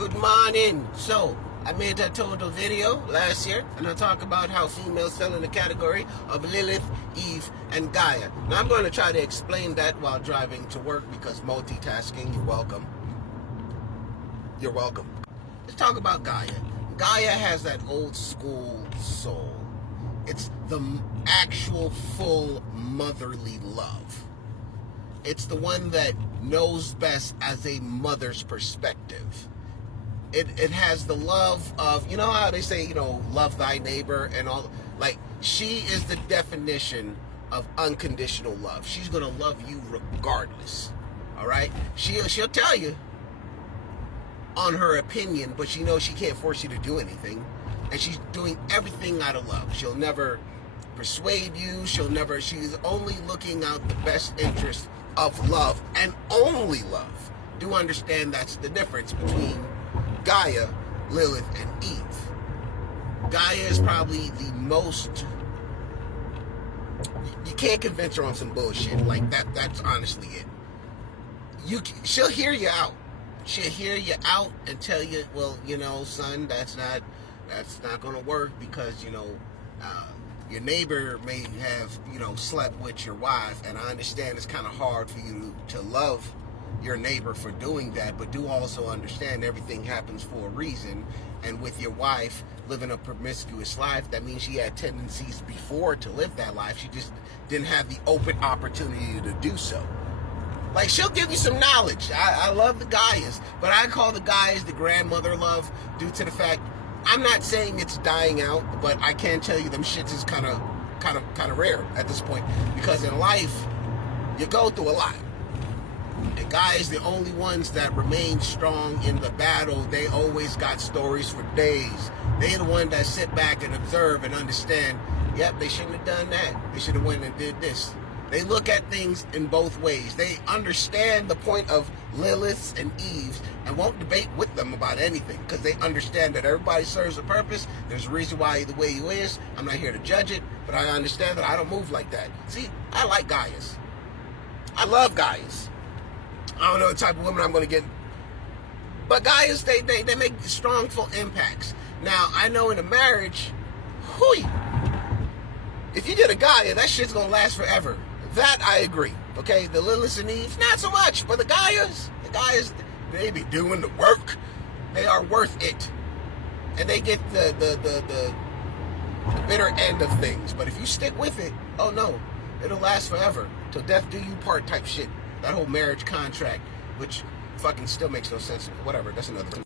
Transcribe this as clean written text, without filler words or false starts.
Good morning. So, I made a total video last year, and I talk about how females fell in the category of Lilith, Eve, and Gaia. Now, I'm going to try to explain that while driving to work because multitasking, you're welcome. You're welcome. Let's talk about Gaia. Gaia has that old school soul. It's the actual full motherly love. It's the one that knows best as a mother's perspective. It has the love of, you know how they say, love thy neighbor and all. Like, she is the definition of unconditional love. She's going to love you regardless. All right? She'll tell you on her opinion, but she knows she can't force you to do anything. And she's doing everything out of love. She'll never persuade you. She's only looking out the best interest of love and only love. Do understand that's the difference between Gaia, Lilith, and Eve. Gaia is probably the most... You can't convince her on some bullshit. Like, that's honestly it. She'll hear you out. She'll hear you out and tell you, well, son, that's not going to work because, your neighbor may have, slept with your wife, and I understand it's kind of hard for you to love your neighbor for doing that, but do also understand everything happens for a reason. And with your wife living a promiscuous life, that means she had tendencies before to live that life. She just didn't have the open opportunity to do so. Like, she'll give you some knowledge. I love the Gaias, but I call the Gaias the grandmother love due to the fact, I'm not saying it's dying out, but I can tell you them shits is kind of rare at this point, because in life you go through a lot. The guys, the only ones that remain strong in the battle, they always got stories for days. They're the one that sit back and observe and understand, yep, they shouldn't have done that. They should have went and did this. They look at things in both ways. They understand the point of Liliths and Eves and won't debate with them about anything because they understand that everybody serves a purpose. There's a reason why the way you is. I'm not here to judge it, but I understand that I don't move like that. See, I like Gaias. I love Gaias. I don't know the type of woman I'm going to get. But Gaias, they make strong, full impacts. Now, I know in a marriage, if you get a Gaia, that shit's going to last forever. That I agree. Okay, the Liliths and Eves, not so much. But the Gaias, they be doing the work. They are worth it. And they get the bitter end of things. But if you stick with it, oh no, it'll last forever. Till death do you part type shit. That whole marriage contract, which fucking still makes no sense. Whatever, that's another thing.